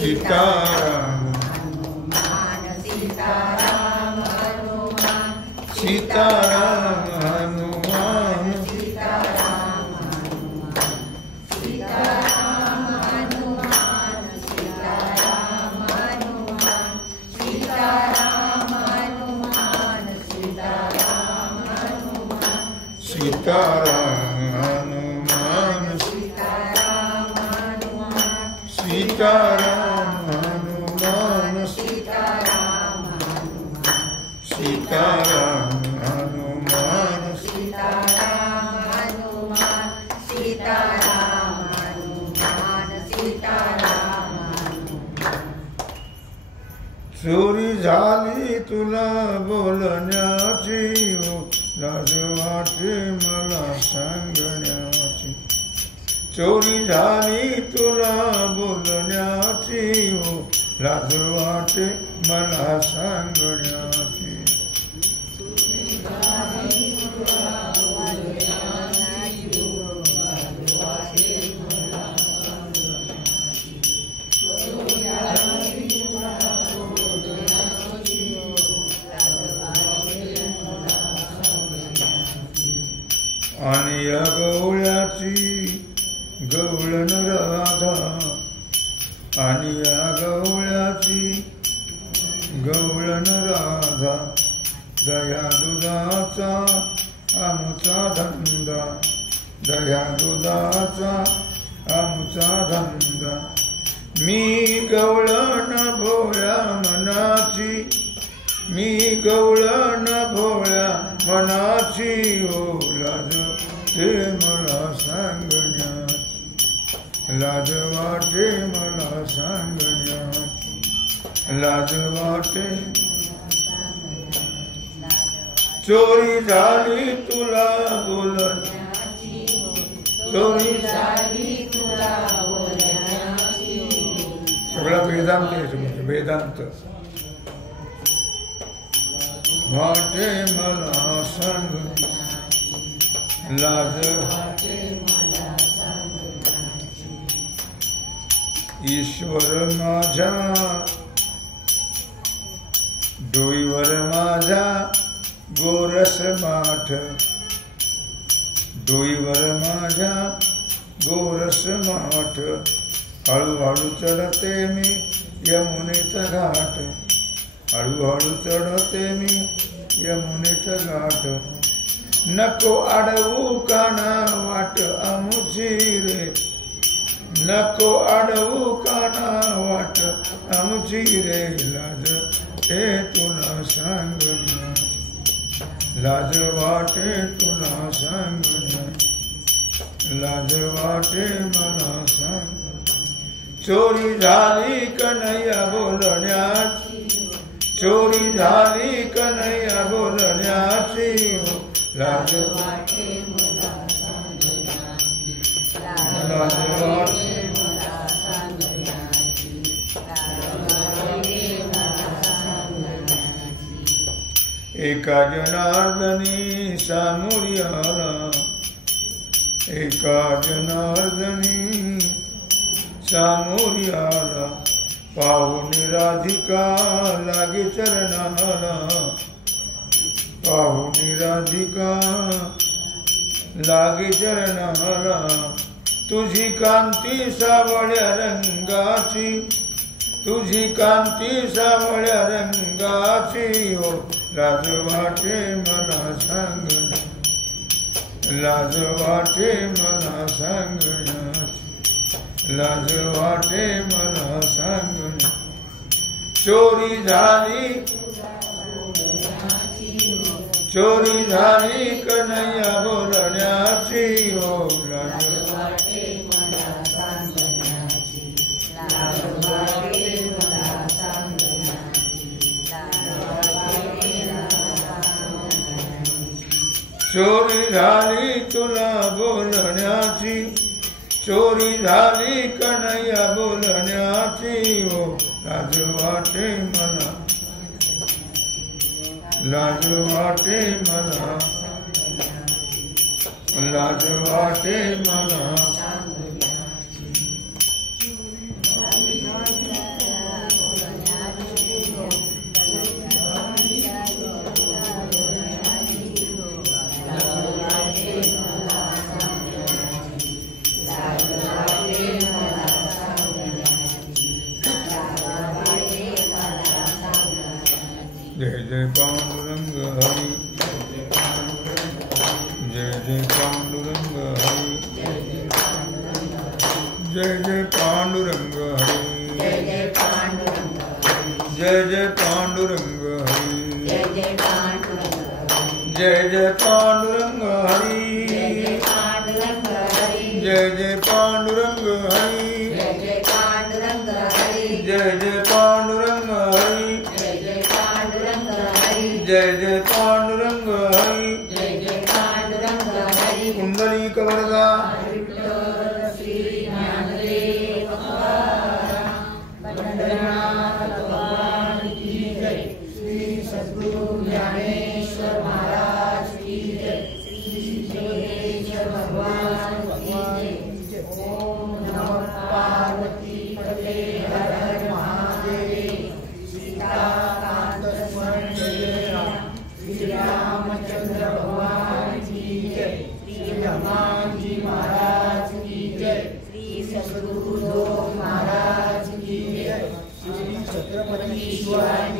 सीताराम सीताराम हनुमान सीताराम हनुमान सीताराम हनुमान सीताराम हनुमान चोरी झाली तुला बोलण्याची हो लाज वाटे मला सांगण्याची चोरी झाली तुला बोलण्याची हो लाज वाटे मला सांगण्याची आणि या गवळ्याची गवळण राधा आणि या गवळ्याची गवळण राधा दया दुधाचा आमचा धंदा दया दुधाचा आमचा धंदा मी गवळण भोळ्या मनाची मी गवळण भोळ्या मनाची हो लाज ते मला सांगण्याची लाज वाटे मला सांगण्याची लाज वाटे चोरी झाली तुला बोलण्याची चोरी झाली तुला बोलण्याची सगळा वेदांत आहे वेदांत वाटे मला सांग लाज ईश्वर माझ्या डोईवर माझ्या गोरस माठ डोईवर माझ्या गोरस माठ हळूहळू चढते मी यमुनेचा घाट हळूहळू चढते मी यमुनेचा घाट नको अडवू काना वाट आमुची रे नको अडवू काना वाट आमुची रे लाज हे तुला सांगण्याची लाज वाटे तुला सांगण्याची लाज वाटे मला सांग चोरी झाली कन्हैया बोलण्याची चोरी झाली कन्हैया बोलण्याची लाज वाटे मला सांगण्याची लाज वाटे मला सांगण्याची एका जनार्दनी सामोरी आला एका जनार्दनी सामोरी आला पाहून राधिका लागे चरणाला पाहून राधिका लागे चरणाला तुझी कांती सावळ्या रंगाची तुझी कांती सावळ्या रंगाची हो लाज वाटे मला सांगण्या लाज वाटे मला सांगण्याची लाज वाटे मला सांगण्या चोरी झाली कन्हैया बोलण्याची हो लाज वाटे मला सांगण्याची लाज वाटे मला सांगण्याची चोरी झाली तुला बोलण्याची चोरी झाली कन्हैया बोलण्याची हो लाज वाटे मला लाज वाटे मला लाज वाटे मला जय जय पांडुरंग हरि जय जय पांडुरंग हरि जय जय पांडुरंग हरि जय जय पांडुरंग हरि जय जय पांडुरंग हरि जय जय पांडुरंग हरि जय जय पांडुरंग हरि जय जय पांडुरंग हरि जय जय पांडुरंग हरि जय जय पांडुरंग हरि जय जय पांडुरंग हरि कुंडली कवरदा श्री ज्ञानदेव भगवान की जय श्री सद्गुरु ज्ञानेश्वर महाराज की जय श्री शिवेश्वर भगवान की जय ओम नमः पार्वती पते हर हर महादेव सीताकांत स्मरण जय राम श्री रामचंद्र भगवान की जय श्री हनुमान जी महाराज की जय श्री सद्गुरु महाराज की जय श्री छत्रपति शिवाजी